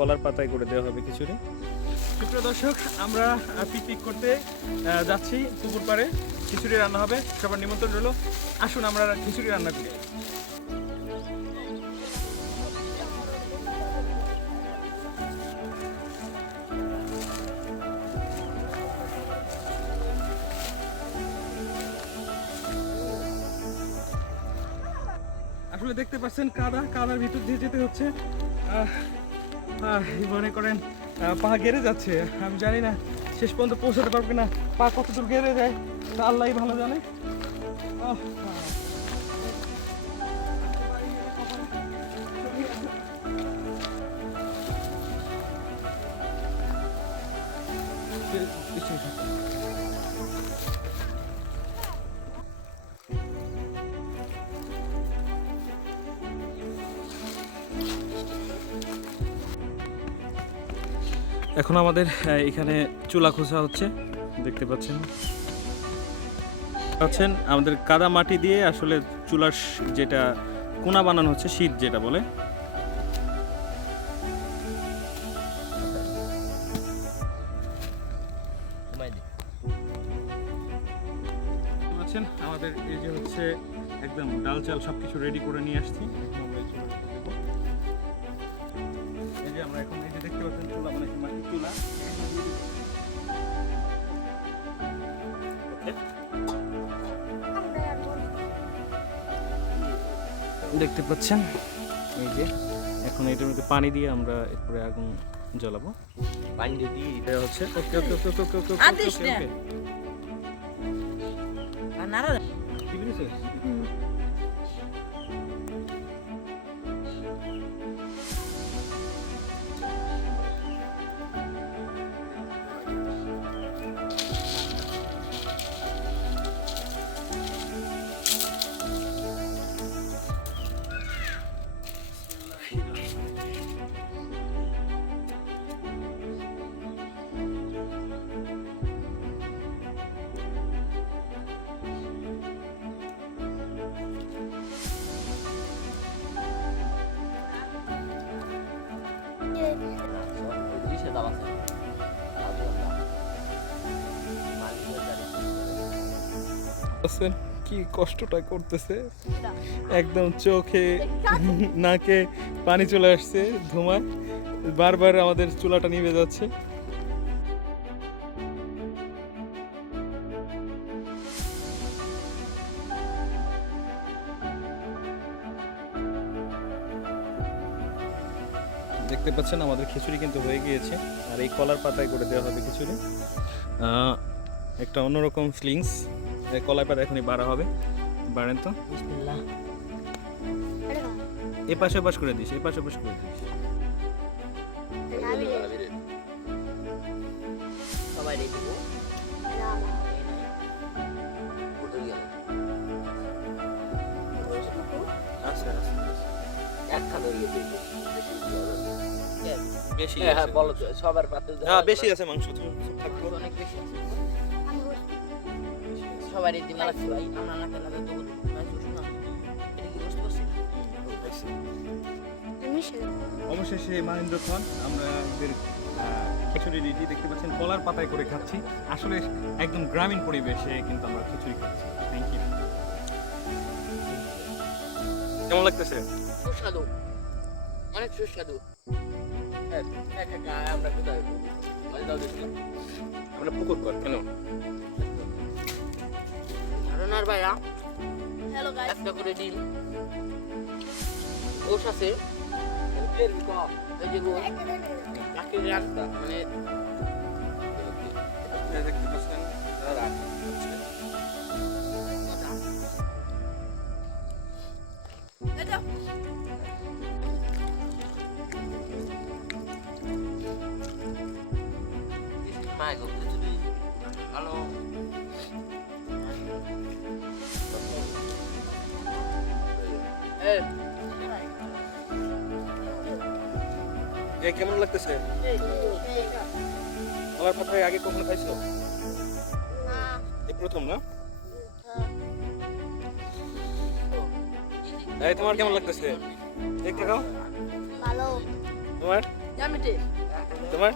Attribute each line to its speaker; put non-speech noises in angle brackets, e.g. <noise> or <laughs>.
Speaker 1: কলার পাতায় করে দেওয়া হবে খিচুড়ি।
Speaker 2: সুপ্রিয় দর্শক, আমরা পিকনিক করতে যাচ্ছি পুকুর পাড়ে। খিচুড়ি রান্না হবে, সবার নিমন্ত্রণ রইল। আসুন, আমরা খিচুড়ি রান্না করি। আসলে দেখতে পাচ্ছেন কাদা, কাদার ভিতর দিয়ে যেতে হচ্ছে। মনে করেন পা গেড়ে যাচ্ছে। আমি জানি না শেষ পর্যন্ত পৌঁছাতে পারব কিনা। পা কত দূর গেড়ে যায়, তা আল্লাহ ভালো জানে। Thank পিছনে এখন আমাদের এখানে চুলা খোঁজা হচ্ছে দেখতে পাচ্ছেন। পাচ্ছেন আমাদের কাদা মাটি দিয়ে আসলে চুলার যেটা কোনা বানানো হচ্ছে শীত যেটা বলে। পাচ্ছেন আমাদের এই যে হচ্ছে একদম ডাল চাল সব কিছু রেডি করে নিয়ে আসছি। আমরা এখন এই যে দেখতে পাচ্ছেন চুলা মানে মাটির চুলা দেখতে পাচ্ছেন? এই যে এখন এটার মধ্যে পানি দিয়ে আমরা এরপরে আগুন জ্বালাবো।
Speaker 3: পানি দিয়ে
Speaker 2: এটা হচ্ছে ওকে ওকে ওকে ওকে ওকে ওকে ওকে। ওকে আছেন কি কষ্টটা করতেছে। একদম চোখে <laughs> নাকে পানি চলে আসছে ধোঁয়ায়। বারবার আমাদের চুলাটা নিভে যাচ্ছে। দেখতে পাচ্ছেন আমাদের খিচুড়ি কিন্তু হয়ে গিয়েছে। আর এই কলার পাতায় করে দেওয়া হবে খিচুড়ি। আহ, একটা অন্যরকম ফিলিংস কলাই পাতা এখনই বাড়া হবে। বাড়েন তো।
Speaker 3: বিসমিল্লাহ।
Speaker 2: এ পাশে পাশ করে দিস এ পাশে পাশ করে দিস।
Speaker 3: সবাই রেডি
Speaker 2: আচ্ছা
Speaker 3: দিয়ে দিবো।
Speaker 2: বেশি
Speaker 3: হ্যাঁ হ্যাঁ বলো তো, সবার পাতে
Speaker 2: হ্যাঁ
Speaker 3: আছে।
Speaker 2: বেশি আছে মাংস
Speaker 3: অনেক বেশি আছে। সবাই রেডি মালাচ্ছি ভাই আমরা না কেন তো
Speaker 2: অবশেষে মহেন্দ্র খান আমরা খিচুড়ি রেডি দেখতে পাচ্ছেন কলার পাতায় করে খাচ্ছি। আসলে একদম গ্রামীণ পরিবেশে কিন্তু আমরা খিচুড়ি খাচ্ছি। থ্যাংক ইউ কেমন লাগতেছে?
Speaker 3: সুস্বাদু। অনেক সুস্বাদু। হ্যাঁ আমরা
Speaker 2: পুকুর কর কেন?
Speaker 3: একটা করে ডিম। গোস আছে। এই যে গোস রাস্তা। মানে
Speaker 2: দেখতে পাচ্ছেন এ কেমন লাগতেছে? কলার পাতায় আগে কখনো খাইছো? এই প্রথম না? এই তোমার কেমন লাগতেছে? দেখতে খাও।
Speaker 4: ভালো।
Speaker 2: তোমার?
Speaker 3: তোমার?